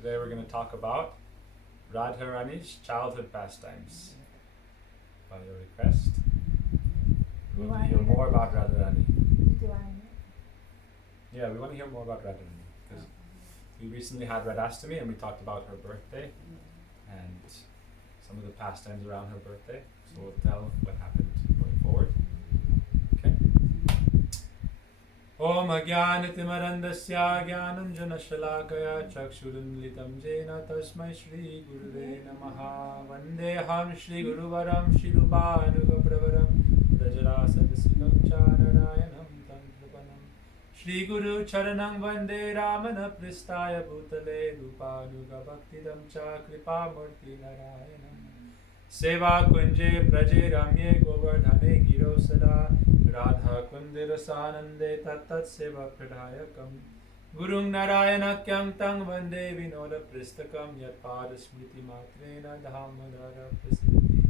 Today we're going to talk about Radharani's childhood pastimes. By your request, we want to hear more about Radharani. Yeah, we want to hear more about Radharani because we recently had Radhastami and we talked about her birthday and some of the pastimes around her birthday. So we'll tell what happened going forward. Okay. Om Ajnanatimarandasya Jnananjanashalakaya Chakshurunlitam Jena Tasmai Shri Guruve Namaha Vandeham Shri Guruvaram Shri Rupanugapravaram Rajarasadasidam Chanarayanam Tantrapanam Shri Guru Charanam Vande Ramana Pristaya Bhutale Rupanuga Bhaktidam Cha Kripamurti Narayanam Seva Kunje Praje Ramye Govardhane Giro Sada Radha Kundirasanande Tattat Seva Pradayakam Gurung Narayanakyam Tang Vande Vinoda Pristakam Yat Padasmriti Matrena Dhammadara Prasidati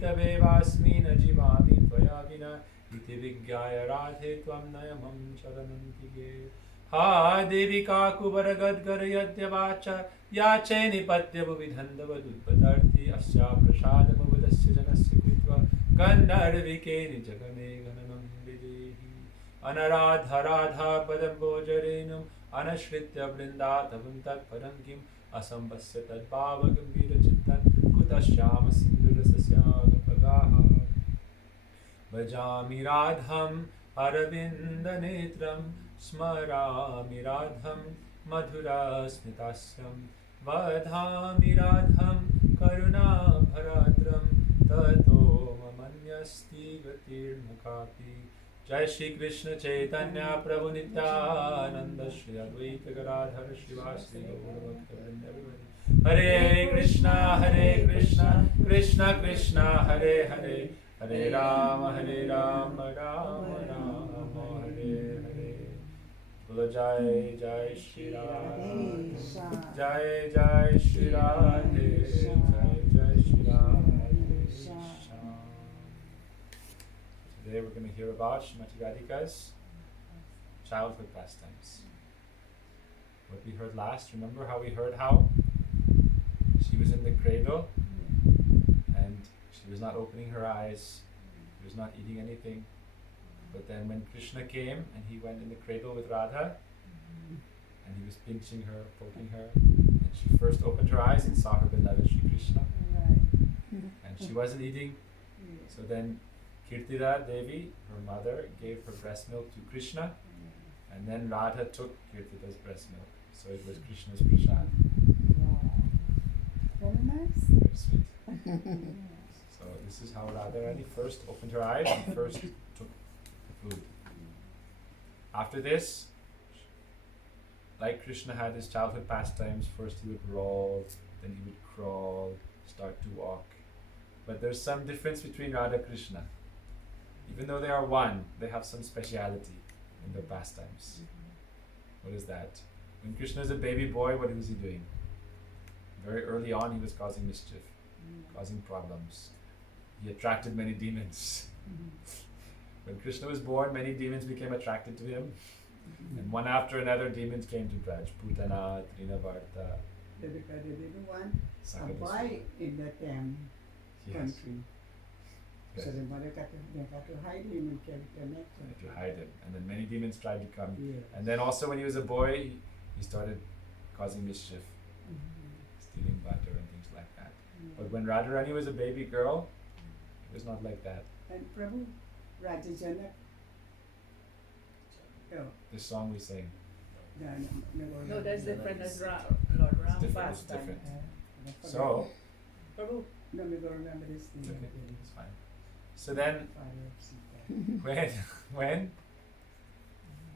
Tavevasmi Najivami Tvaya Vina Iti Vigyaya Radhe Tvam Nayamam Charanantige Ha Devika Kubaragad Garayadyavacha Yache Nipatyavu Vidhandavadudpatarthi Asya Prasadamavadasya Janasya Kritva Gandharvike Nijagame Gananam Videhi Anaradha Radha Padambojarenam Anashritya Vrindatavum Tat Padangim Asambasya Tadbhava Gambira Chittan Kutashyama Sindhurasasya Gapagaha Bhajami Radham Aravinda Netram Smarami Radham Madhura Smitasyam Vadhami Radham Karuna Bharadram Tato Mamanyasti Gatir Mukhapi Jai Shri Krishna Chaitanya Prabhu Nityananda Shri Advaita Gadadhara Shivasri Gaura Hare Krishna Krishna Krishna Hare Hare Hare Rama Rama Rama Hare Hare Bolo Jai Jai Shri Radha Jai Jai Shri Radhe Jai Jai Shri Radhe Sham. Today we're going to hear about Srimati Radhika's childhood pastimes. What we heard last, remember how we heard how she was in the cradle and she was not opening her eyes, she was not eating anything. But then when Krishna came and he went in the cradle with Radha and he was pinching her, poking her, and she first opened her eyes and saw her beloved Shri Krishna and she wasn't eating. So then Kirtida Devi, her mother, gave her breast milk to Krishna and then Radha took Kirtida's breast milk. So it was Krishna's prasad. Very nice. Very sweet. So this is how Radharani first opened her eyes and first took food. After this, like Krishna had his childhood pastimes, first he would roll, then he would crawl, start to walk. But there's some difference between Radha and Krishna. Even though they are one, they have some speciality in their pastimes. What is that? When Krishna is a baby boy, what was he doing? Very early on, he was causing mischief, causing problems. He attracted many demons. When Krishna was born, many demons became attracted to him. And one after another, demons came to Braj. Putana, Trinavarta. Because they didn't want a boy in the country. Yes. So the mother got to hide him and kept the neck. To hide him. And then many demons tried to come. Yes. And then also when he was a boy, he started causing mischief, stealing butter and things like that. But when Radharani was a baby girl, it was not like that. And Prabhu Rajajanak. Oh, This song we sing. No, that's different as Lord Ram. It's different. It's different. So, Prabhu. No, we don't remember this thing. it's okay. It's fine. So then, when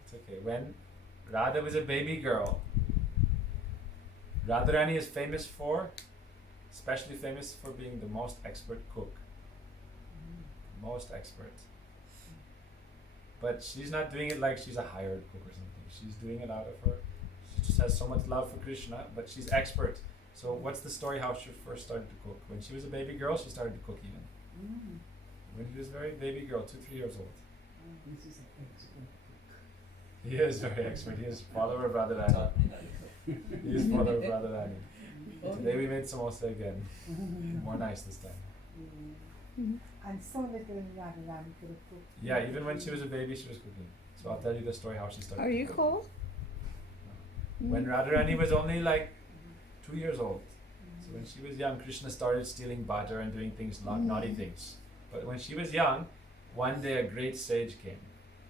it's okay. When Radha was a baby girl, Radharani is famous for, especially famous for being the most expert cook. Most expert. But she's not doing it like she's a hired cook or something. She's doing it out of her. She just has so much love for Krishna, but she's expert. So what's the story how she first started to cook? When she was a baby girl, she started to cook even. When he was a very baby girl, 2-3 years old. This is a expert. He is very expert. He is follower of Radharani. He is father of Radharani. Today we made samosa again. More nice this time. And so little Radharani could have cooked. Yeah, even when she was a baby, she was cooking. So I'll tell you the story how she started. Are you cooking. cold? When Radharani was only like 2 years old. So when she was young, Krishna started stealing butter and doing things, naughty things. But when she was young, one day a great sage came.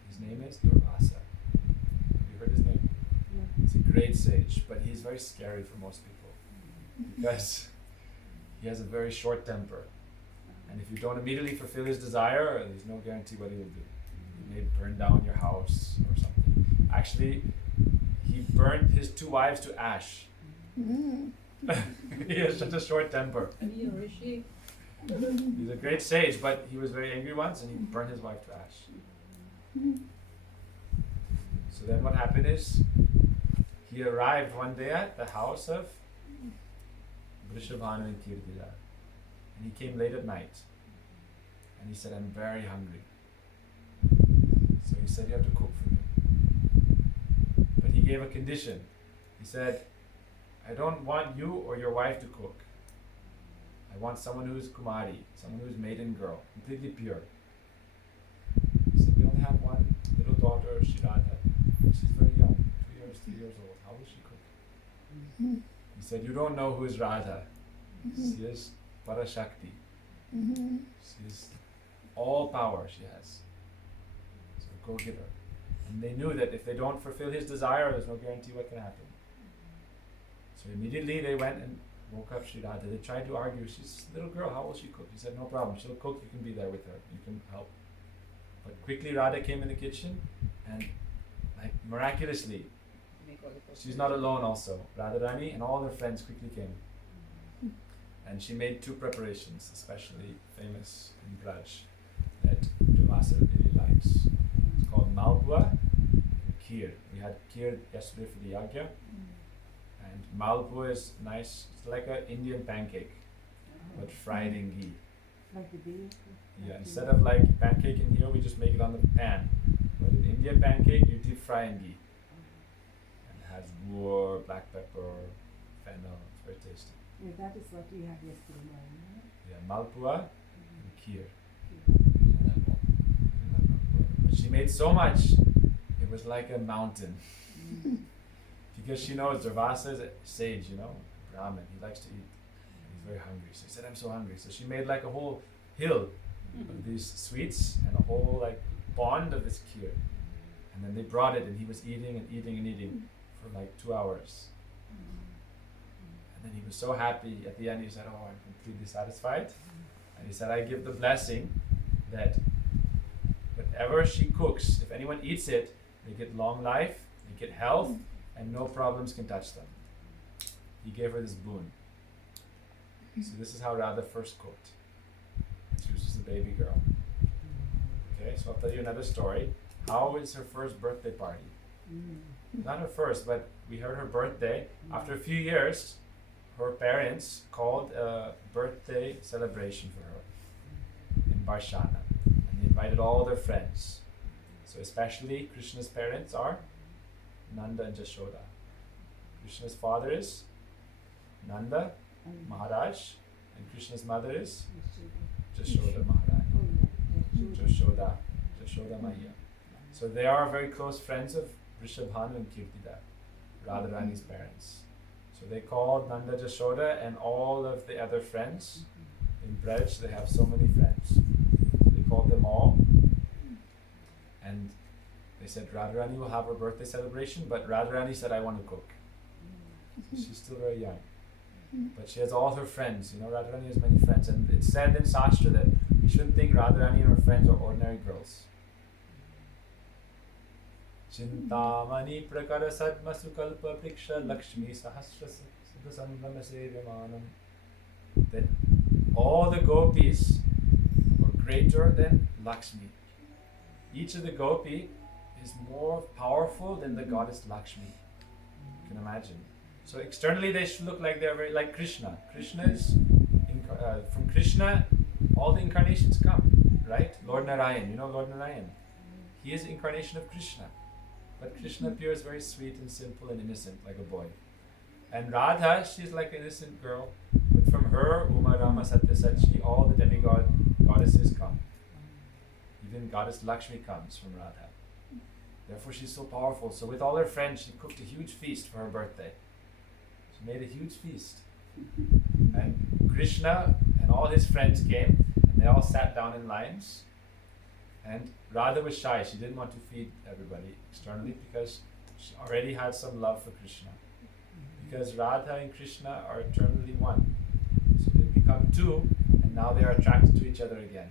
His name is Durvasa. Have you heard his name? He's a great sage, but he's very scary for most people because he has a very short temper. And if you don't immediately fulfill his desire, there's no guarantee what he will do. He may burn down your house or something. Actually, he burned his 2 wives to ash. He has such a short temper. Rishi. He's a great sage, but he was very angry once and he burned his wife to ash. So then what happened is, he arrived one day at the house of Vrishabhanu and Kirtila. And he came late at night. And he said, I'm very hungry. So he said, you have to cook for me. But he gave a condition. He said, I don't want you or your wife to cook. I want someone who's Kumari, someone who's maiden girl, completely pure. He said, we only have one little daughter, Radha. She's very young, 2 years, 3 years old. How will she cook? He said, you don't know who is Radha. She is Parashakti. She's all power she has. So go get her. And they knew that if they don't fulfill his desire, there's no guarantee what can happen. So immediately they went and woke up Sri Radha. They tried to argue, she's a little girl, how will she cook? He said, no problem, she'll cook, you can be there with her, you can help. But quickly Radha came in the kitchen and like miraculously, she's not alone also. Radharani and all her friends quickly came. And she made 2 preparations, especially famous in Braj, that Durvasa really likes. It's called Malpua and Kheer. We had Kheer yesterday for the Yagya. And Malpua is nice, it's like an Indian pancake, but fried in ghee. Like the bee? Yeah, instead of like pancake in here, we just make it on the pan. But in Indian pancake, you deep fry in ghee. And it has gur, black pepper, fennel, it's very tasty. Yeah, that is what we had yesterday morning. Right? Yeah, Malpua and Kheer. But she made so much, it was like a mountain. Because she knows Durvasa is a sage, Brahmin, he likes to eat. He's very hungry. So he said, I'm so hungry. So she made like a whole hill of these sweets and a whole like pond of this kheer. And then they brought it and he was eating and eating and eating for like 2 hours. And then he was so happy. At the end he said, oh, I'm completely satisfied. And he said, I give the blessing that whatever she cooks, if anyone eats it, they get long life, they get health, and no problems can touch them. He gave her this boon. So this is how Radha first cooked. She was just a baby girl. Okay, so I'll tell you another story. How is her first birthday party? Not her first, but we heard her birthday. After a few years, her parents called a birthday celebration for her in Barshana. And they invited all their friends. So especially Krishna's parents are Nanda and Jashoda. Krishna's father is Nanda Maharaj and Krishna's mother is Jashoda Maharaj. Jashoda Maya. So they are very close friends of Vrishabhanu and Kirtida, Radharani's parents. So they called Nanda Jashoda and all of the other friends. In Braj they have so many friends. So they called them all. And they said Radharani will have her birthday celebration, but Radharani said, I want to cook. So she's still very young. But she has all her friends. Radharani has many friends. And it's said in Shastra that we shouldn't think Radharani and her friends are ordinary girls. Chintamani prakara sadma sukalpa priksha lakshmi sahasra sudhasambrama sevyamanam. That all the gopis were greater than Lakshmi. Each of the gopi is more powerful than the goddess Lakshmi. You can imagine. So externally they should look like they're very like Krishna. Krishna is from Krishna all the incarnations come, right? Lord Narayan, Lord Narayan. He is the incarnation of Krishna. But Krishna appears very sweet and simple and innocent, like a boy. And Radha, she's like an innocent girl. But from her, Uma Rama Satya Sachi, all the goddesses come. Even goddess Lakshmi comes from Radha. Therefore she's so powerful. So with all her friends, she cooked a huge feast for her birthday. She made a huge feast. And Krishna and all his friends came, and they all sat down in lines. And Radha was shy. She didn't want to feed everybody externally because she already had some love for Krishna. Because Radha and Krishna are eternally one. So they become two, and now they are attracted to each other again.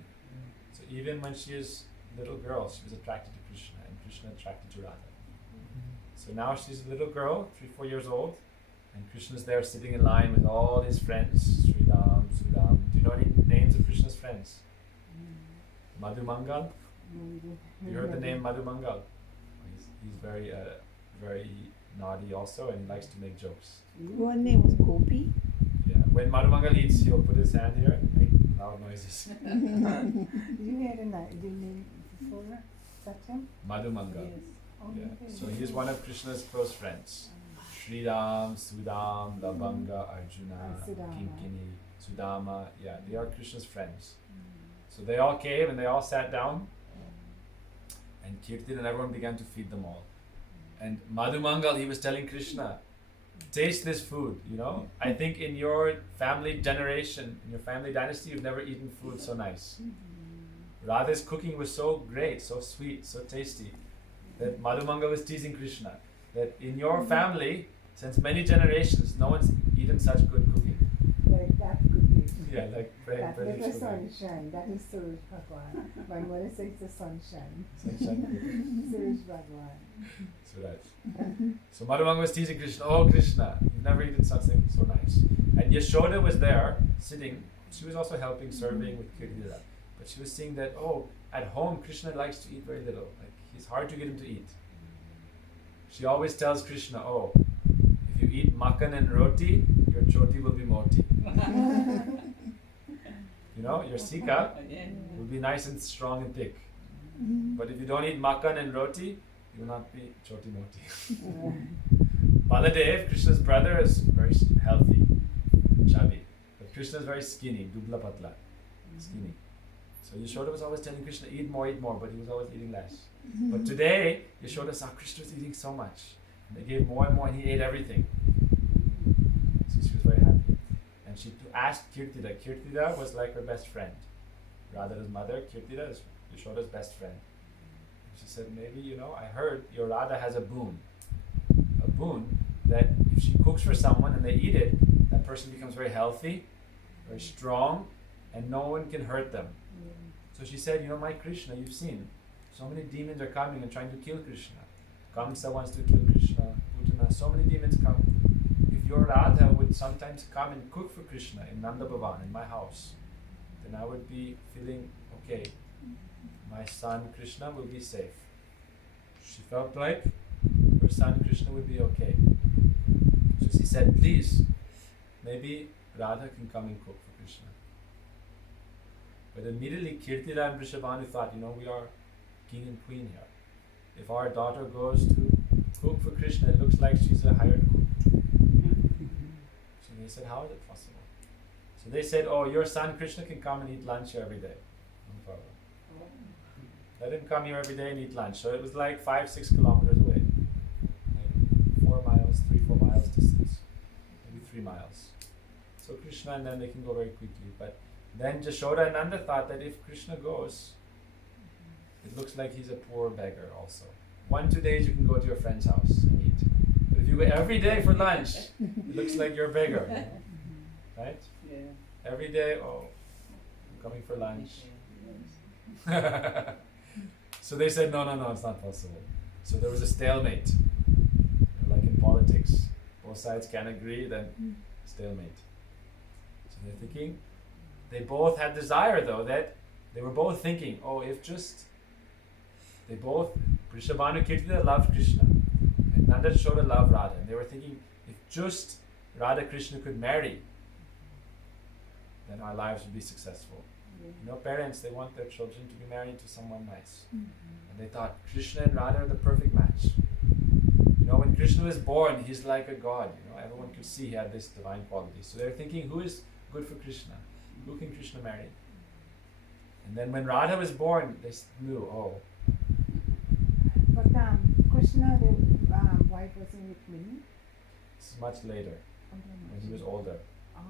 So even when she is a little girl, she was attracted to Krishna, and Krishna attracted to Radha. So now she's a little girl, 3-4 years old, and Krishna's there sitting in line with all his friends, Sridham, Sudam. Do you know any names of Krishna's friends? Madhu Mangal? You heard the name Madhu Mangal? He's very naughty also, and he likes to make jokes. One name was Gopi. Yeah, when Madhu Mangal eats, he'll put his hand here and make loud noises. You had a name before Satyam? Madhu Mangal. Yes. Yeah. So he's one of Krishna's close friends. Sridham, Sudam, Labanga, Arjuna, Sudama. Kinkini, Sudama. Yeah, they are Krishna's friends. So they all came and they all sat down. And Kirti and everyone began to feed them all. And Madhu Mangal, he was telling Krishna, taste this food, you know. I think in your family generation, in your family dynasty, you've never eaten food so nice. Radha's cooking was so great, so sweet, so tasty, that Madhu Mangal was teasing Krishna, that in your family, since many generations, no one's eaten such good cooking. Like that could be. Yeah, like That bread little sunshine. That is Suraj Bhagwan. My mother says the sunshine. Suraj Bhagwan. So right. So Madhu Mangal was teasing Krishna, oh Krishna, you've never eaten something so nice. And Yashoda was there, sitting. She was also helping, serving with Kirtila. But she was seeing that, oh, at home Krishna likes to eat very little. Like, it's hard to get him to eat. She always tells Krishna, oh, if you eat makan and roti, your choti will be moti. You know, your sika will be nice and strong and thick. But if you don't eat makan and roti, you will not be choti moti. Baladev, Krishna's brother, is very healthy, chubby. But Krishna is very skinny, dubla patla, skinny. So Yashoda was always telling Krishna, eat more, but he was always eating less. But today, Yashoda saw Krishna was eating so much. And they gave more and more, and he ate everything. So she was very happy. And she asked Kirtida. Kirtida was like her best friend. Radha's mother, Kirtida, is Yashoda's best friend. And she said, maybe, you know, I heard your Radha has a boon. A boon that if she cooks for someone and they eat it, that person becomes very healthy, very strong, and no one can hurt them. So she said, you know, my Krishna, you've seen, so many demons are coming and trying to kill Krishna. Kamsa wants to kill Krishna, Putana, so many demons come. If your Radha would sometimes come and cook for Krishna in Nanda Bhavan, in my house, then I would be feeling, okay, my son Krishna will be safe. She felt like her son Krishna would be okay. So she said, please, maybe Radha can come and cook for Krishna. But immediately Kirtila and Vrishabhanu thought, you know, we are king and queen here. If our daughter goes to cook for Krishna, it looks like she's a hired cook. So they said, how is it possible? So they said, oh, your son Krishna can come and eat lunch here every day. No problem. Let him come here every day and eat lunch. So it was like 5-6 kilometers away. Like 4 miles, 3-4 miles distance. Maybe 3 miles. So Krishna and then they can go very quickly. But then Jashoda and Nanda thought that if Krishna goes, it looks like he's a poor beggar also. 1-2 days you can go to your friend's house and eat. But if you go every day for lunch, it looks like you're a beggar. Right? Yeah. Every day, oh, I'm coming for lunch. So they said, no, it's not possible. So there was a stalemate. Like in politics, both sides can't agree, then stalemate. So they're thinking, they both had desire though, that they were both thinking, oh, if just, they both, Vrishabhanu Kirtida loved Krishna, and Nanda Yashoda loved Radha. And they were thinking, if just Radha Krishna could marry, then our lives would be successful. You know, parents, they want their children to be married to someone nice. And they thought, Krishna and Radha are the perfect match. You know, when Krishna was born, he's like a god. Everyone could see he had this divine quality. So they're thinking, who is good for Krishna? Who can Krishna marry? And then when Radha was born, they knew, oh. But Krishna, the wife was in Rukmini? This is much later, when he was older. Oh.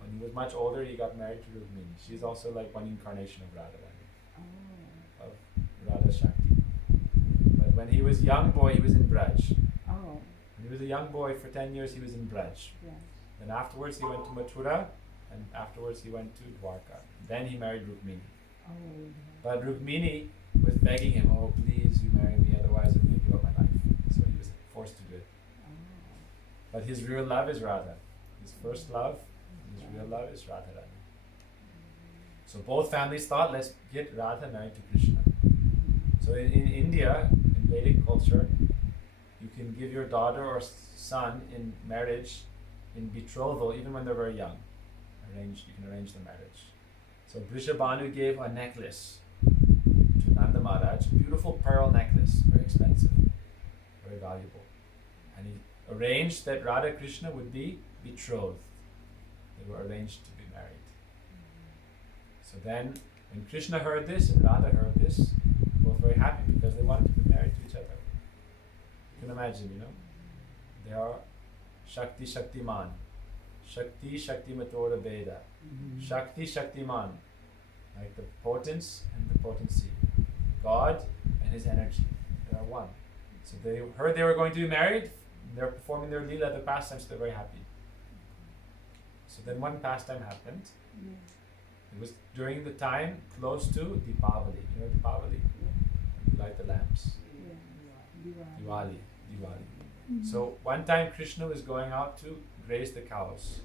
When he was much older, he got married to Rukmini. She's also like one incarnation of Radha, of Radha Shakti. But when he was young boy, he was in Braj. Oh. When he was a young boy, for 10 years, he was in Braj. Yes. Then afterwards, he went to Mathura, and afterwards, he went to Dwarka. Then he married Rukmini. Oh. But Rukmini was begging him, oh, please, you marry me, otherwise I'm going to give up my life. So he was forced to do it. Oh. But his real love is Radha. His first love, his real love is Radharani. So both families thought, let's get Radha married to Krishna. So in India, in Vedic culture, you can give your daughter or son in marriage, in betrothal, even when they're very young. You can arrange the marriage. So Vrishabhanu gave a necklace to Nanda Maharaj, a beautiful pearl necklace, very expensive, very valuable. And he arranged that Radha Krishna would be betrothed. They were arranged to be married. So then, when Krishna heard this and Radha heard this, they were both very happy because they wanted to be married to each other. You can imagine, they are Shakti Shaktiman. Shakti Shaktimatora Veda. Shakti Shaktiman. Like the potence and the potency. God and his energy. They are one. So they heard they were going to be married. They're performing their Leela, the pastimes, so they're very happy. So then one pastime happened. It was during the time close to Deepavali. You know Deepavali? You light the lamps. Diwali. So one time Krishna was going out to graze the cows,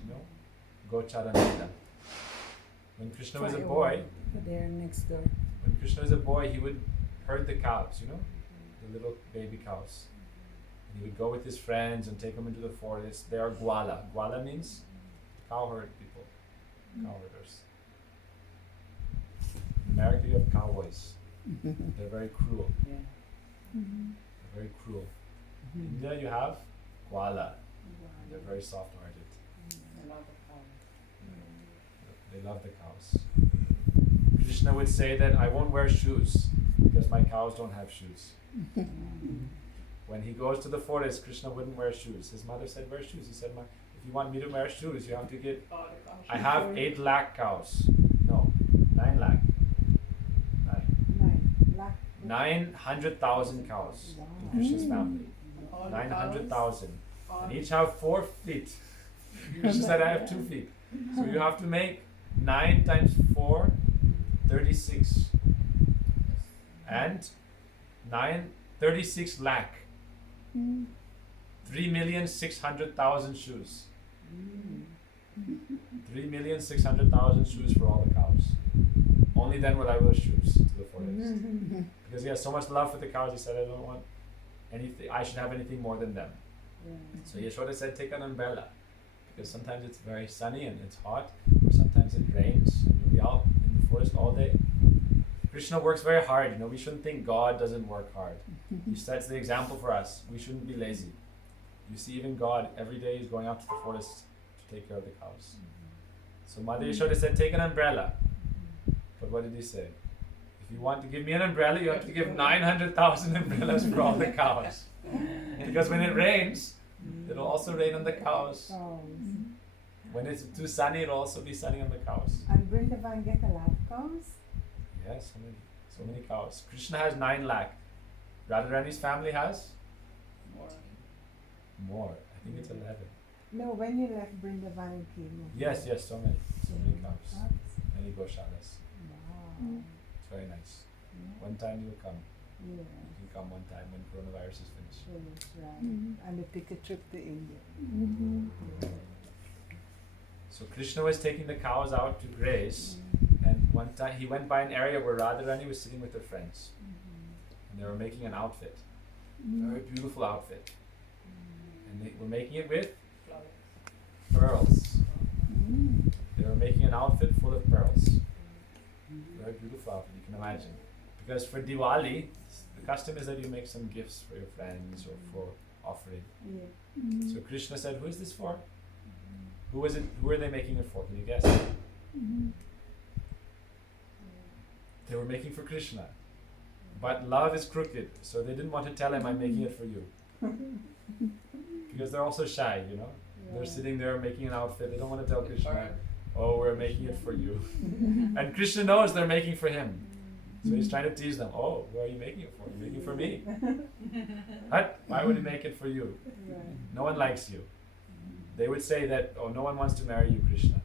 Gochara Mela. When Krishna was a boy, They're next door. when Krishna was a boy, he would herd the cows, the little baby cows. And he would go with his friends and take them into the forest. They are gwala. Gwala means cowherd people, cowherders. In America, you have cowboys. They're very cruel. They're very cruel. In India, you have gwala. They're very soft-hearted. They love the cows. Krishna would say that I won't wear shoes because my cows don't have shoes. When he goes to the forest, Krishna wouldn't wear shoes. His mother said, wear shoes. He said, if you want me to wear shoes, you have to get... I have 8 lakh cows. No, 9 lakh. 900,000 cows in Krishna's family. 900,000. And each have 4 feet. Krishna said, I have 2 feet. So you have to make 9 times 4, 36. And 36 lakh. 3,600,000 shoes. 3,600,000 shoes for all the cows. Only then would I wear shoes to the forest. Because he has so much love for the cows, he said, I don't want anything, I should have anything more than them. So Yashoda said, take an umbrella. Because sometimes it's very sunny and it's hot, or sometimes it rains, and you'll be out in the forest all day. Krishna works very hard, we shouldn't think God doesn't work hard. He sets the example for us. We shouldn't be lazy. You see, even God, every day he's going out to the forest to take care of the cows. So Mother Yashoda said, take an umbrella. But what did he say? If you want to give me an umbrella, you have to give 900,000 umbrellas for all the cows. Because when it rains, it'll also rain on the cows. When it's too sunny, it'll also be sunny on the cows. And Vrindavan get a lot of cows? Yes, so many cows. Krishna has 9 lakh. Radharani's family has? More. I think it's 11. No, when you left Vrindavan and came over. Yes, so many cows. Many goshalas. Wow. It's very nice. One time you'll come. You can come one time when coronavirus is finished. That's right. And they pick a trip to India. So Krishna was taking the cows out to graze, and one time he went by an area where Radharani was sitting with her friends, and they were making an outfit, a very beautiful outfit, and they were making it with pearls. They were making an outfit full of pearls. Very beautiful outfit, you can imagine. Because for Diwali, the custom is that you make some gifts for your friends or for offering. Yeah. So Krishna said, who is this for? Who was it? Who are they making it for? Can you guess? They were making for Krishna. But love is crooked, so they didn't want to tell him, I'm making it for you. Because they're also shy, you know? They're sitting there making an outfit. They don't want to tell Krishna, oh, we're making it for you. And Krishna knows they're making for him. So he's trying to tease them. Oh, who are you making it for? You're making it for me. What? Why would he make it for you? No one likes you. They would say that, oh, no one wants to marry you, Krishna.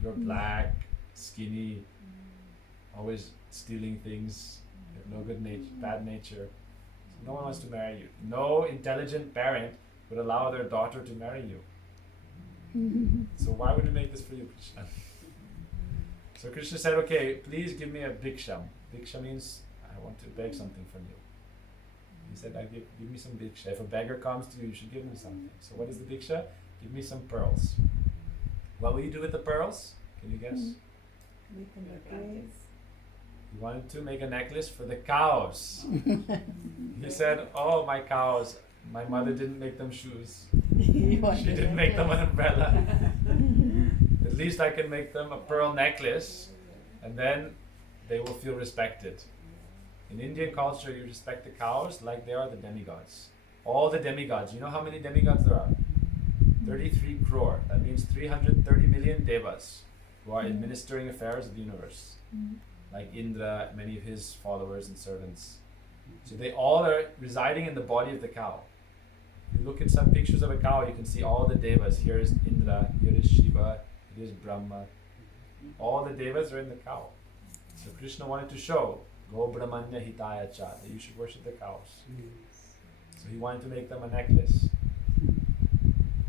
You're black, skinny, always stealing things, you have no good nature, bad nature. So no one wants to marry you. No intelligent parent would allow their daughter to marry you. So why would we make this for you, Krishna? So Krishna said, okay, please give me a bhiksham. Bhiksha means I want to beg something from you. He said, give me some bhiksha. If a beggar comes to you, you should give him something. So what is the bhiksha? Give me some pearls. What will you do with the pearls? Can you guess? Make a necklace. He wanted to make a necklace for the cows. He said, oh, my cows, my mother didn't make them shoes. She didn't make them an umbrella. At least I can make them a pearl necklace, and then they will feel respected. In Indian culture, you respect the cows like they are the demigods. All the demigods. You know how many demigods there are? 33 crore. That means 330 million devas who are administering affairs of the universe. Like Indra, many of his followers and servants. So they all are residing in the body of the cow. If you look at some pictures of a cow, you can see all the devas. Here is Indra, here is Shiva, here is Brahma. All the devas are in the cow. So Krishna wanted to show, Go Brahmanya Hitaya Cha, that you should worship the cows. So he wanted to make them a necklace.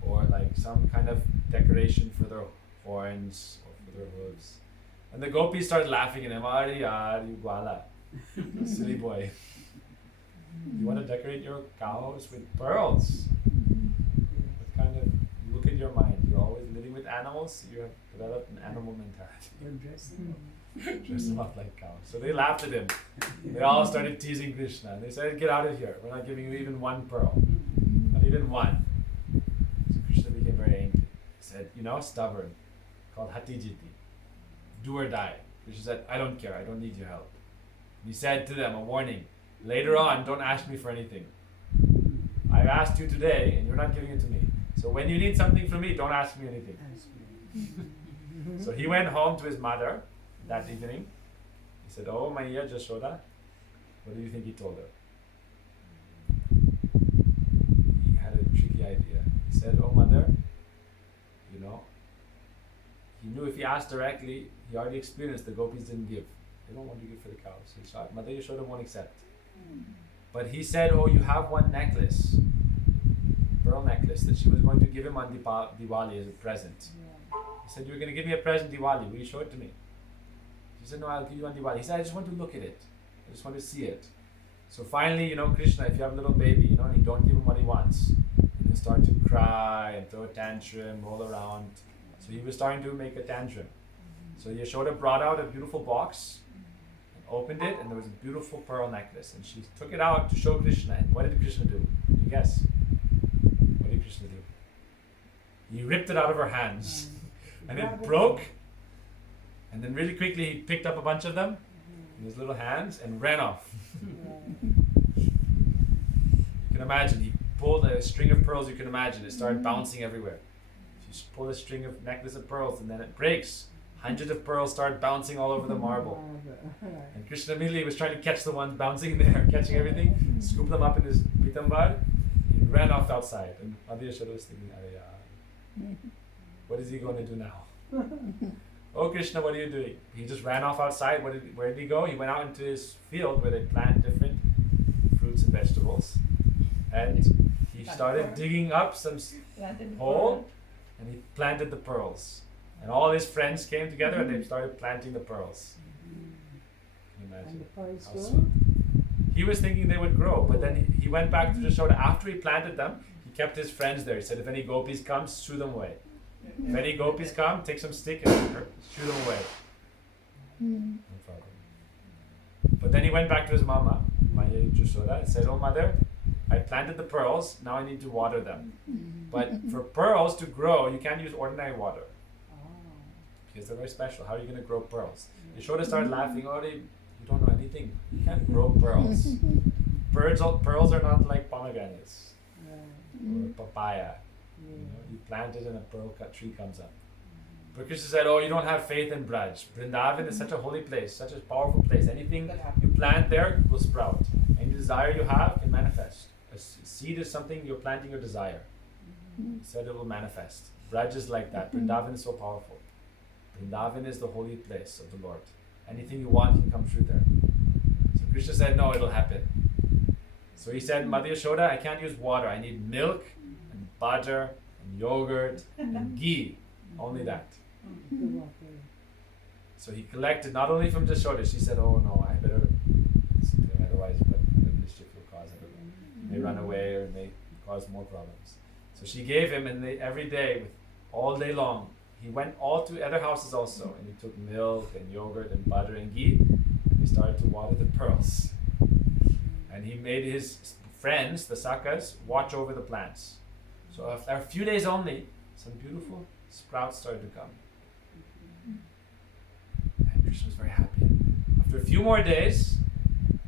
Or like some kind of decoration for their horns or for their hooves. And the gopis started laughing at him. Ari yaar, you gwala. Silly boy. You want to decorate your cows with pearls? What kind of, look at your mind. You're always living with animals. You have developed an animal mentality. Dress them up like cows. So they laughed at him. They all started teasing Krishna. They said, get out of here. We're not giving you even one pearl. Not even one. So Krishna became very angry. He said, stubborn. Called Hatijiti. Do or die. Krishna said, I don't care. I don't need your help. And he said to them, a warning. Later on, don't ask me for anything. I've asked you today, and you're not giving it to me. So when you need something from me, don't ask me anything. So he went home to his mother that evening. He said, oh, Maiya Jashoda. What do you think he told her? He had a tricky idea. He said, oh, mother, he knew if he asked directly, he already experienced the gopis didn't give. They don't want to give for the cows. So he thought, Mother Yashoda won't accept. But he said, oh, you have one necklace, pearl necklace, that she was going to give him on Diwali as a present. He said, you're going to give me a present Diwali. Will you show it to me? She said, no, I'll give you on Diwali. He said, I just want to look at it. I just want to see it. So finally, Krishna, if you have a little baby, and you don't give him what he wants, and he'll start to cry and throw a tantrum, roll around. So he was starting to make a tantrum. So Yashoda brought out a beautiful box, and opened it, and there was a beautiful pearl necklace. And she took it out to show Krishna. And what did Krishna do? Can you guess? What did Krishna do? He ripped it out of her hands. And it broke. And then really quickly he picked up a bunch of them in his little hands and ran off. You can imagine, he pulled a string of pearls, you can imagine, it started bouncing everywhere. You pull a string of necklace of pearls and then it breaks. Hundreds of pearls start bouncing all over the marble. And Krishna immediately was trying to catch the ones bouncing in there, catching everything, scoop them up in his pitambar. He ran off outside. And Mother Yashoda was thinking, what is he going to do now? Oh Krishna, what are you doing? He just ran off outside. Where did he go? He went out into his field where they plant different fruits and vegetables. And he started digging up some hole and he planted the pearls. And all his friends came together and they started planting the pearls. Can you imagine? And the pearls how grew? sweet. He was thinking they would grow, but then he went back to Jashoda. After he planted them, he kept his friends there. He said, if any gopis come, shoo them away. If any gopis come, take some stick and shoo them away. No problem. But then he went back to his mama, Maya Jashoda, and said, oh mother, I planted the pearls, now I need to water them. But for pearls to grow, you can't use ordinary water. Because they're very special. How are you going to grow pearls? Yashoda started laughing. Oh, you don't know anything. You can't grow pearls. Pearls are not like pomegranates or papaya. You plant it and a pearl tree comes up. But Krishna said, oh, you don't have faith in Braj. Vrindavan is such a holy place, such a powerful place. Anything you plant there will sprout. Any desire you have can manifest. A seed is something you're planting your desire. He said it will manifest. Braj is like that. Vrindavan is so powerful. Vrindavan is the holy place of the Lord. Anything you want can come true there. So Krishna said, no, it'll happen. So he said, Mother Yashoda, I can't use water. I need milk and butter and yogurt and ghee. Only that. So he collected not only from Yashoda. She said, oh no, I better listen to him, otherwise what kind of mischief will cause him. He may run away or may cause more problems. So she gave him, and every day, all day long, he went all to other houses also, and he took milk and yogurt and butter and ghee, and he started to water the pearls. And he made his friends, the Sakas, watch over the plants. So after a few days only, some beautiful sprouts started to come. And Krishna was very happy. After a few more days,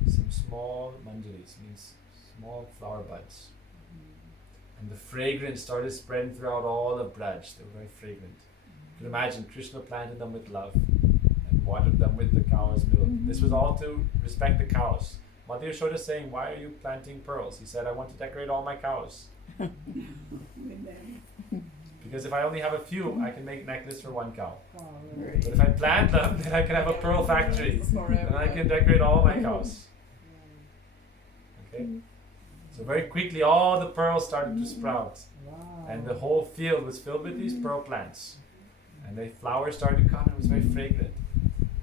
some small manjaris, means small flower buds. And the fragrance started spreading throughout all of Braj. They were very fragrant. You can imagine Krishna planted them with love and watered them with the cow's milk. This was all to respect the cows. Mother Yashoda is saying, why are you planting pearls? He said, I want to decorate all my cows. Because if I only have a few, I can make a necklace for one cow. But if I plant them, then I can have a pearl factory. And I can decorate all my cows. Okay? So very quickly, all the pearls started to sprout. And the whole field was filled with these pearl plants. And the flowers started to come, and it was very fragrant.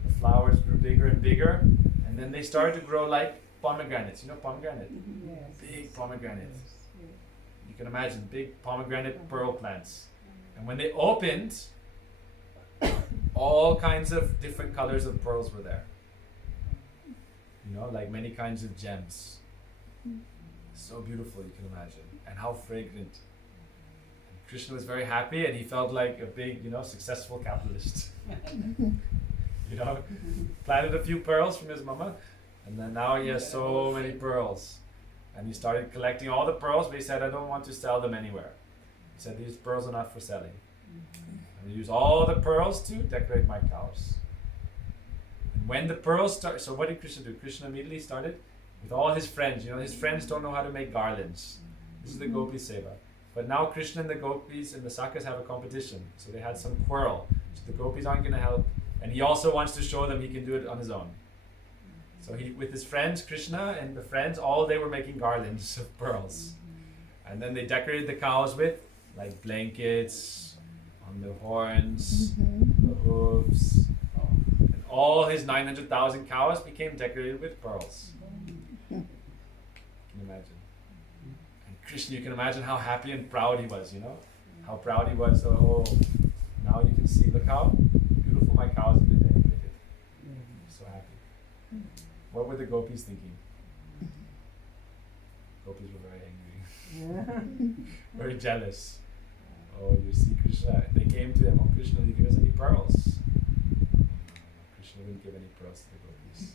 The flowers grew bigger and bigger. And then they started to grow like pomegranates. You know pomegranate? Big pomegranate. You can imagine big pomegranate pearl plants. And when they opened, all kinds of different colors of pearls were there. You know, like many kinds of gems. So beautiful, you can imagine. And how fragrant. And Krishna was very happy, and he felt like a big, successful capitalist. Planted a few pearls from his mama, and then now he has so many pearls. And he started collecting all the pearls, but he said, I don't want to sell them anywhere. He said, these pearls are not for selling. And I use all the pearls to decorate my cows. And when the pearls start, so what did Krishna do? Krishna immediately started with all his friends. His friends don't know how to make garlands. This is the Gopi Seva. But now Krishna and the Gopis and the Sakas have a competition. So they had some quarrel. So the Gopis aren't going to help. And he also wants to show them he can do it on his own. So he, with his friends, Krishna and the friends, all they were making garlands of pearls. And then they decorated the cows with like blankets on the horns, the hooves. And all his 900,000 cows became decorated with pearls. Can you imagine? And Krishna, you can imagine how happy and proud he was, How proud he was. Oh, now you can see, look how beautiful my cows have been decorated. So happy. What were the gopis thinking? Gopis were very angry. Very jealous. Oh, you see Krishna. They came to him. Oh, Krishna, will you give us any pearls? Krishna didn't give any pearls to the gopis.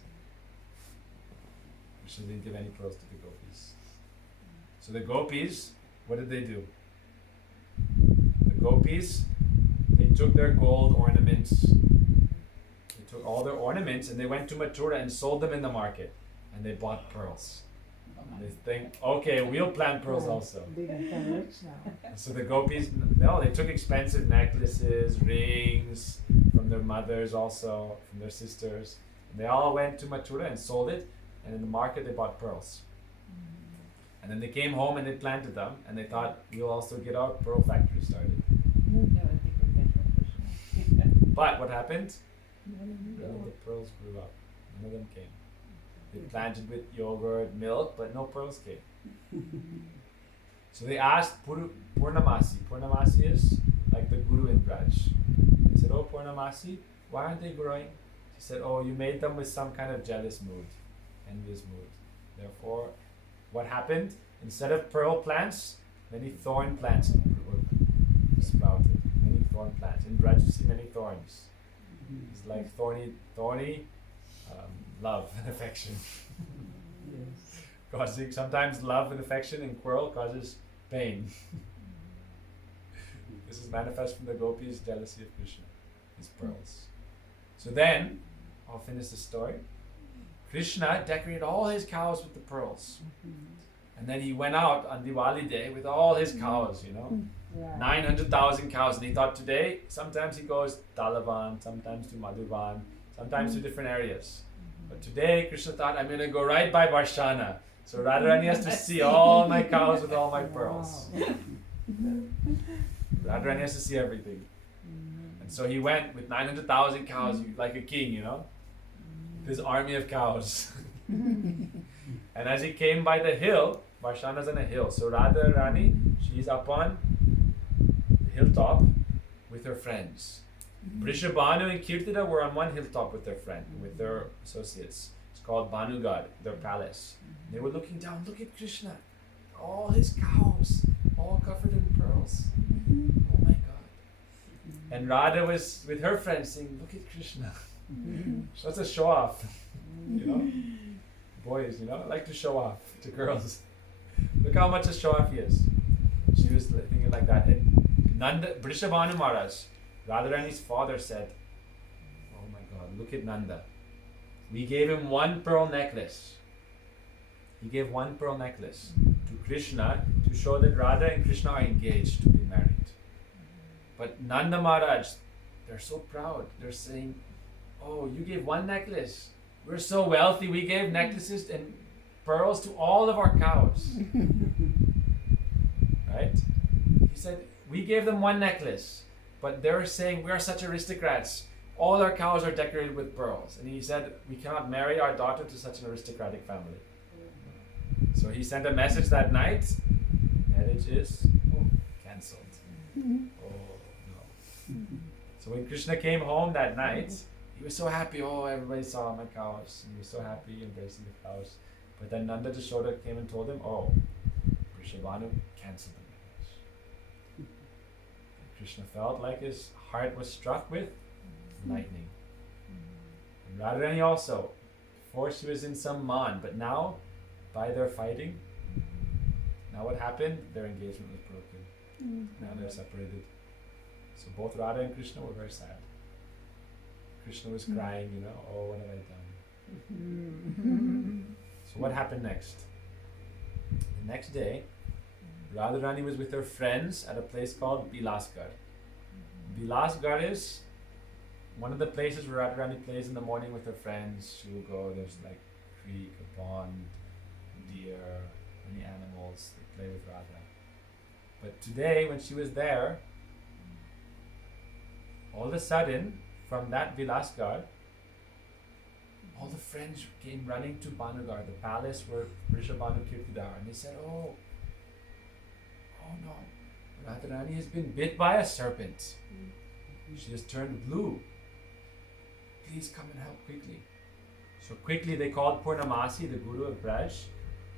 Krishna didn't give any pearls to the gopis. So the gopis, what did they do? The gopis, they took their gold ornaments. They took all their ornaments and they went to Mathura and sold them in the market. And they bought pearls. And they think, okay, we'll plant pearls also. They become rich now. So the gopis, they took expensive necklaces, rings from their mothers also, from their sisters. And they all went to Mathura and sold it. And in the market they bought pearls. And then they came home and they planted them. And they thought, we'll also get our pearl factory started. But what happened? None of the pearls grew up. None of them came. They planted with yogurt, milk, but no pearls came. So they asked Purnamasi. Purnamasi is like the guru in Braj. They said, oh Purnamasi, why aren't they growing? She said, oh, you made them with some kind of jealous mood, envious mood. Therefore, what happened? instead of pearl plants, many thorn plants were sprouted. Many thorn plants. In Braj you see many thorns. It's like thorny love and affection. Yes. Causing sometimes love and affection in quarrel causes pain. This is manifest from the gopis' jealousy of Krishna, his pearls. So then, I'll finish the story. Krishna decorated all his cows with the pearls. And then he went out on Diwali day with all his cows, 900,000 cows. And he thought today, sometimes he goes Talavan, sometimes to Madhuban, sometimes to different areas. But today, Krishna thought, I'm going to go right by Varshana. So Radharani has to see all my cows with all my pearls. Radharani has to see everything. And so he went with 900,000 cows, like a king, with his army of cows. And as he came by the hill, Varshana's on a hill. So Radharani, she's up on the hilltop with her friends. Vrishabhanu and Kirtida were on one hilltop with their associates. It's called Bhanugad, their palace. And they were looking down, look at Krishna, all his cows, all covered in pearls. Oh my God. And Radha was with her friends saying, look at Krishna. That's a show off. Boys, like to show off to girls. Look how much a show off he is. She was thinking like that. And Nanda, Vrishabhanu Maharaj, Radharani's father said, oh my God, look at Nanda. We gave him one pearl necklace. He gave one pearl necklace to Krishna to show that Radha and Krishna are engaged to be married. But Nanda Maharaj, they're so proud. They're saying, oh, you gave one necklace. We're so wealthy. We gave necklaces and pearls to all of our cows. Right? He said, we gave them one necklace. But they're saying, we are such aristocrats. All our cows are decorated with pearls. And he said, we cannot marry our daughter to such an aristocratic family. So he sent a message that night. Marriage is cancelled. Oh no. So when Krishna came home that night, he was so happy. Oh, everybody saw my cows. And he was so happy embracing the cows. But then Nanda Jashoda came and told him, oh, Vrishabhanu cancelled the marriage. And Krishna felt like his heart was struck with lightning. And Radharani also. Before she was in some man, but now, by their fighting, now what happened? Their engagement was broken. Now they're separated. So both Radha and Krishna were very sad. Krishna was crying, oh, what have I done? So what happened next? The next day, Radharani was with her friends at a place called Bilasgarh. Bilasgarh is one of the places where Radharani plays in the morning with her friends. She will go, there's like a creek, a pond, deer, many animals that play with Radha. But today, when she was there, all of a sudden, from that Vilasgarh, all the friends came running to Bhanugar, the palace where Vrishabhanu Kirtida are, and they said, oh no, Radharani has been bit by a serpent. She has turned blue. Please come and help quickly. So quickly they called Purnamasi, the guru of Braj,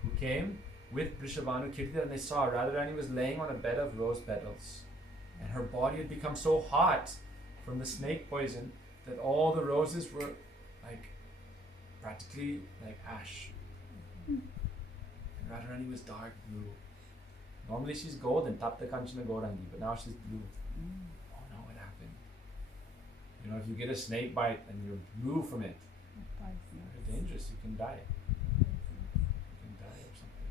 who came with Vrishabhanu Kirtida, and they saw Radharani was laying on a bed of rose petals. And her body had become so hot from the snake poison that all the roses were practically like ash. And Radharani was dark blue. Normally she's golden, Tapta Kanchana Gaurangi, but now she's blue. Oh no, what happened? If you get a snake bite and you're blue from it, it's dangerous, you can die. You can die or something.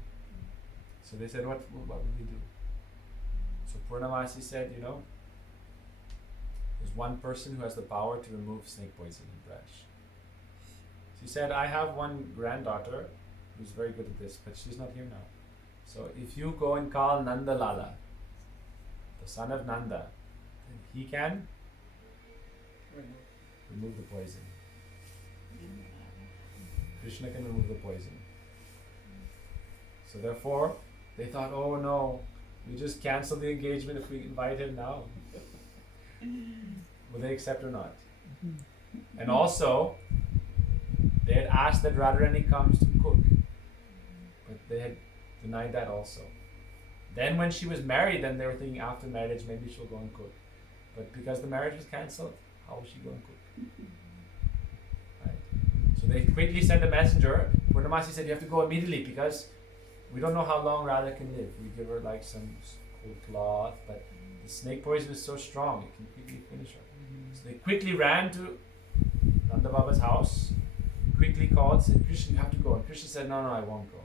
So they said, what will we do? So Purnamasi said, there's one person who has the power to remove snake poison in Braj. She said, I have one granddaughter who's very good at this, but she's not here now. So if you go and call Nanda Lala, the son of Nanda, then he can remove the poison. Krishna can remove the poison. So therefore, they thought, oh no, we just cancel the engagement if we invite him now. Will they accept or not? And also, they had asked that Radharani comes to cook. But they had denied that also. Then when she was married, then they were thinking after marriage maybe she'll go and cook. But because the marriage was cancelled, how was she going to cook? Right? So they quickly sent a messenger. Purnamasi said, you have to go immediately because we don't know how long Radha can live. We give her like some cool cloth, but the snake poison is so strong, it can quickly finish her. So they quickly ran to Nanda Baba's house, quickly called, said, Krishna, you have to go. And Krishna said, no, I won't go.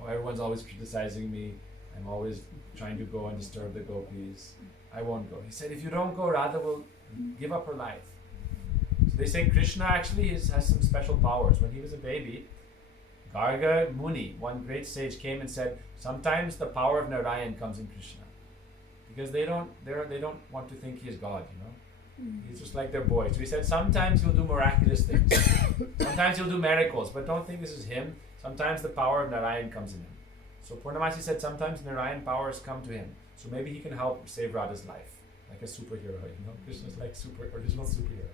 Oh, everyone's always criticizing me. I'm always trying to go and disturb the gopis. I won't go. He said, if you don't go, Radha will give up her life. So they say Krishna actually has some special powers. When he was a baby, Garga Muni, one great sage, came and said, sometimes the power of Narayan comes in Krishna. Because they don't want to think he is God, you know. He's just like their boy. So he said, sometimes he'll do miraculous things. Sometimes he'll do miracles, but don't think this is him. Sometimes the power of Narayan comes in him. So Purnamasi said sometimes Narayan powers come to him. So maybe he can help save Radha's life. Like a superhero, you know. Krishna's like original superhero.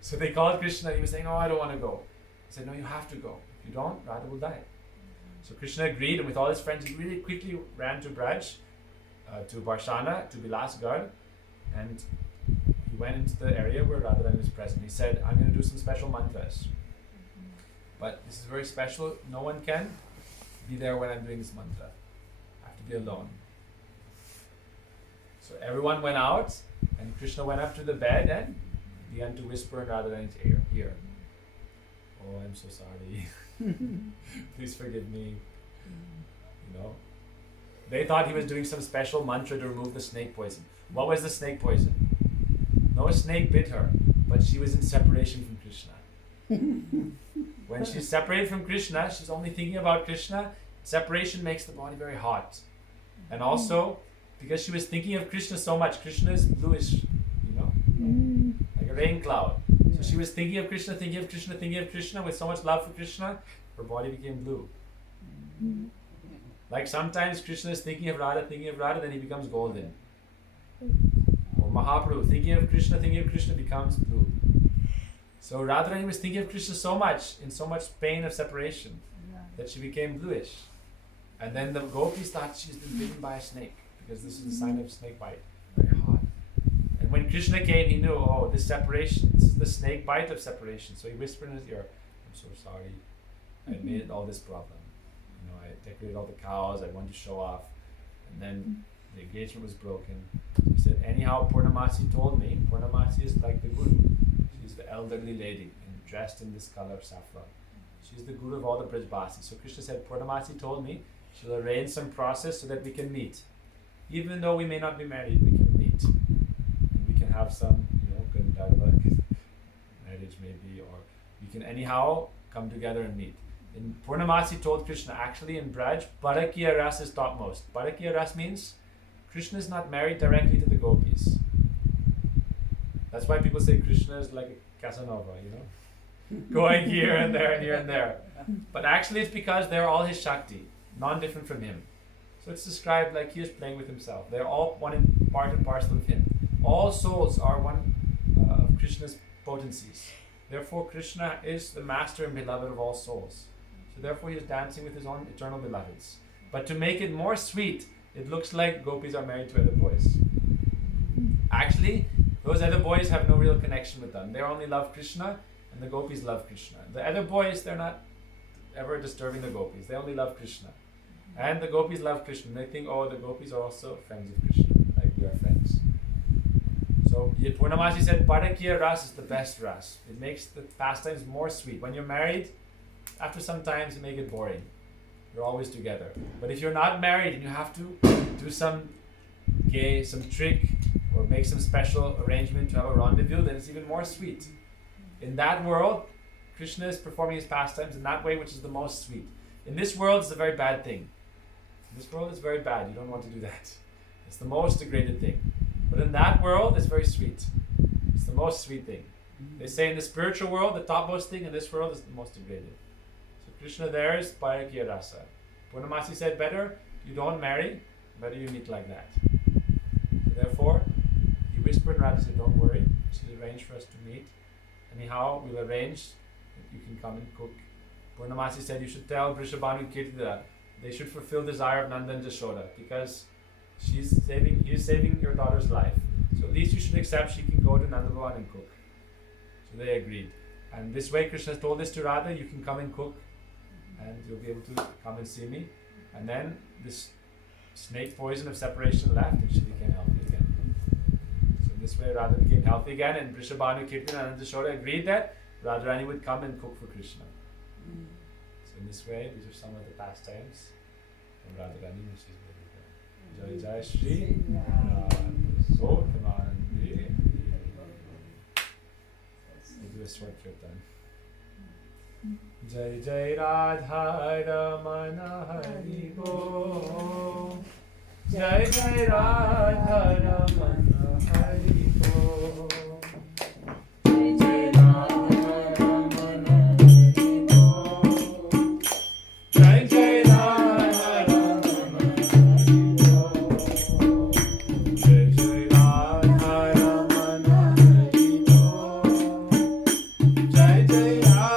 So they called Krishna. He was saying, oh, I don't want to go. He said, no, you have to go. If you don't, Radha will die. So Krishna agreed, and with all his friends, he really quickly ran to Braj, to Barshana, to Bilasgarh, and he went into the area where Radharani was present. He said, I'm going to do some special mantras. But this is very special. No one can be there when I'm doing this mantra. I have to be alone. So everyone went out, and Krishna went up to the bed and began to whisper in Radharani's ear. Oh, I'm so sorry. Please forgive me. You know, they thought he was doing some special mantra to remove the snake poison. What was the snake poison? No snake bit her, but she was in separation from Krishna. When she's separated from Krishna, she's only thinking about Krishna. Separation makes the body very hot. And also, because she was thinking of Krishna so much, Krishna is bluish, you know, like a rain cloud. So she was thinking of Krishna, thinking of Krishna, thinking of Krishna, with so much love for Krishna, her body became blue. Like sometimes Krishna is thinking of Radha, then he becomes golden. Or Mahaprabhu, thinking of Krishna, becomes blue. So Radharani was thinking of Krishna so much, in so much pain of separation, that she became bluish. And then the gopis thought she's been bitten by a snake, because this is a sign of snake bite, very hot. And when Krishna came, he knew, oh, this separation, this is the snake bite of separation. So he whispered in his ear, I'm so sorry, I made all this problem. You know, I decorated all the cows, I wanted to show off, and then the engagement was broken. He said, anyhow, Purnamasi told me, Purnamasi is like the guru. She's the elderly lady, and dressed in this color of saffron. She's the guru of all the Brajbasis. So Krishna said, Purnamasi told me she'll arrange some process so that we can meet. Even though we may not be married, we can meet. And we can have some, Gandharva marriage maybe, or we can anyhow come together and meet. And Purnamasi told Krishna, actually in Braj, Barakiya Ras is topmost. Barakiya Ras means Krishna is not married directly to the gopis. That's why people say Krishna is like a Casanova, going here and there and here and there. But actually it's because they're all his Shakti, non-different from him. So it's described like he is playing with himself. They're all part and parcel of him. All souls are one of Krishna's potencies. Therefore Krishna is the master and beloved of all souls. So therefore he is dancing with his own eternal beloveds. But to make it more sweet, it looks like gopis are married to other boys. Actually, those other boys have no real connection with them. They only love Krishna, and the gopis love Krishna. The other boys, they're not ever disturbing the gopis. They only love Krishna. And the gopis love Krishna. They think, oh, the gopis are also friends of Krishna, like we are friends. So Purnamasi said, Barakiya Ras is the best ras. It makes the pastimes more sweet. When you're married, after some time, you make it boring. You're always together. But if you're not married and you have to do some trick, or make some special arrangement to have a rendezvous, then it's even more sweet. In that world, Krishna is performing his pastimes in that way, which is the most sweet. In this world, it's a very bad thing. This world is very bad. You don't want to do that. It's the most degraded thing. But in that world, it's very sweet. It's the most sweet thing. They say in the spiritual world, the topmost thing in this world is the most degraded. So Krishna there is Barakiya Rasa. Purnamasi said, better you don't marry, better you meet like that. So therefore, he whispered, Radha said, don't worry, she'll arrange for us to meet. Anyhow, we'll arrange that you can come and cook Purnamasi said you should tell Vrishabhanu and Kirti that they should fulfill the desire of Nanda and Jashoda because he is saving your daughter's life. So at least you should accept she can go to Nanda Bhavan and cook. So they agreed. And this way Krishna told this to Radha, you can come and cook and you'll be able to come and see me. And then this snake poison of separation left and she became healthy again. So in this way Radha became healthy again, and Vrishabhanu, Kirtan and Jashoda agreed that Radharani would come and cook for Krishna. So in this way, these are some of the pastimes from Radharani when she's very good. Jai Jai Shri Radha. We'll do a short kirtan. Jai Jai Radha Ramana Hari Bo. Jai Jai Radha Ramana Hari Bo. Jai Jai Radha Ramana Hari Bo. Jai Jai Radha Ramana Hari Bo. Jai Jai Radha Ramana Hari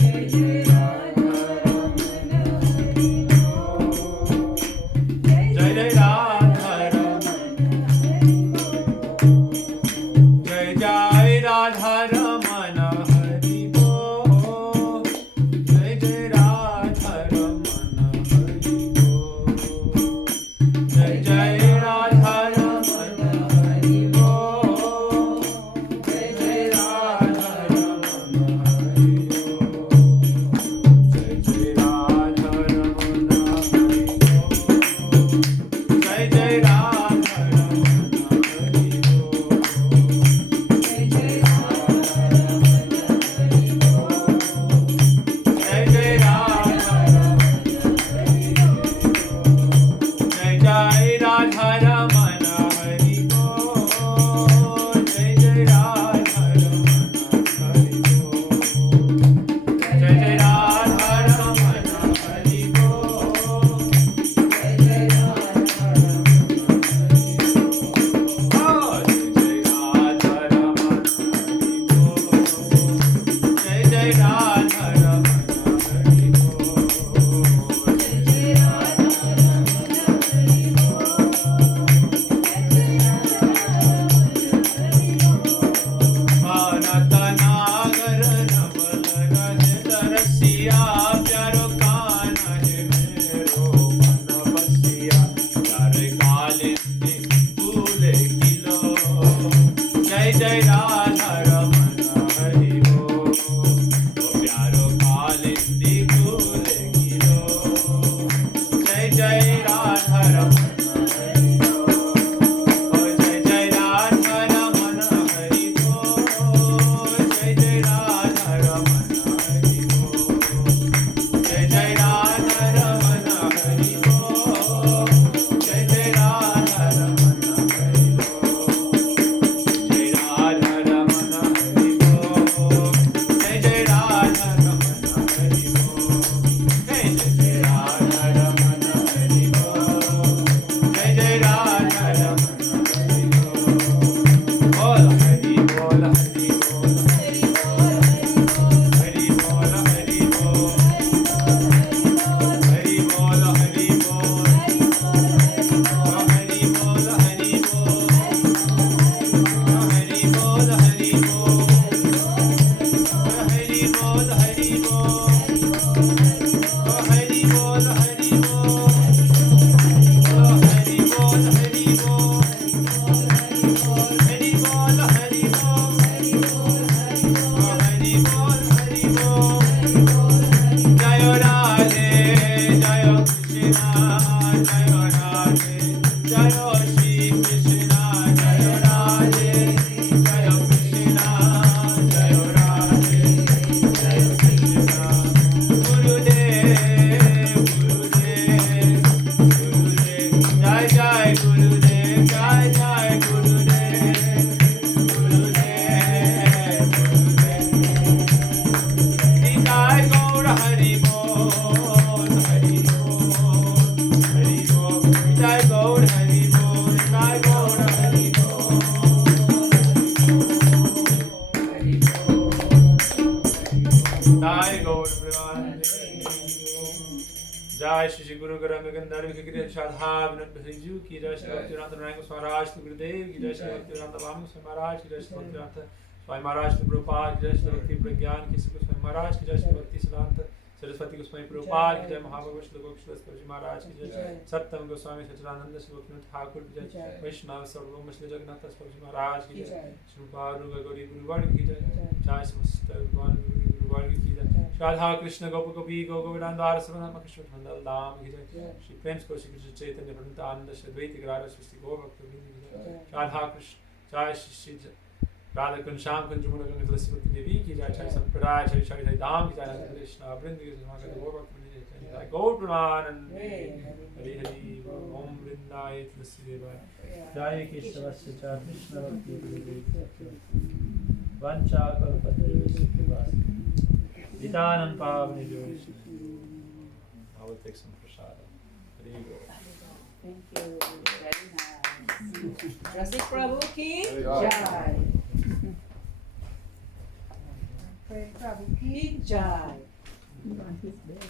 Bo. Jai Jai Hari Bhagavan Jai Shri Guru Garam Gandhar Vikri Shadha Vinod Bhaju Ki Jai Shri Bhaktivedanta Rango Swaraj Gurudev Ki Jai Shri Bhaktivedanta Vamu Swaraj Ki Jai Shri Bhaktivedanta Swami Maharaj Prabhupada Ki Jai Shri Bhakti Pragyan Ki Swami Maharaj Ki Jai Shri Bhakti Siddhanta Saraswati Goswami Prabhupada Ki Jai Mahabhagavad Shri Gokshalaspati Maharaj Ki Jai Sattam Goswami Sachidananda Shri Bhaktivinoda Thakur Ki Jai Vaishnava Sarvabhauma Shri Jagannath Swami Maharaj Ki Jai Shri Rupa Gauri Guru Varga Ki Jai Jai Samasta Guru Guru Varga Ki Jai Radha Krishna Gopa Gopi Govardhan Savanama Krishna Mandal Dham Ki Jai Shri Prem Koshi Krishna Chaitanya Pranita Shri Dvaita Grada Shri Gaura Bhakti Ki Jai Radha Krishna Jai Shri Radha Kunsham Kunjumuna Gangatlasivati Devi Ki Jai Chai Sampradaya Chai Chai Chai Dham Ki Jai Radha Krishna Vrindi Ki Jai Gaura Bhakti Ki Jai Gaur Pramanand Hari Hari Om Vrindaya Tulasivaya Jai Keshavasya Cha Krishna Bhakti Devi Vancha Kalpatri Vitanam Pavani Joshna. I will take some prasada. Hari Thank you. Very nice. Rasik Prabhu ki Jai. Pray Prabhu ki Jai. on his bed.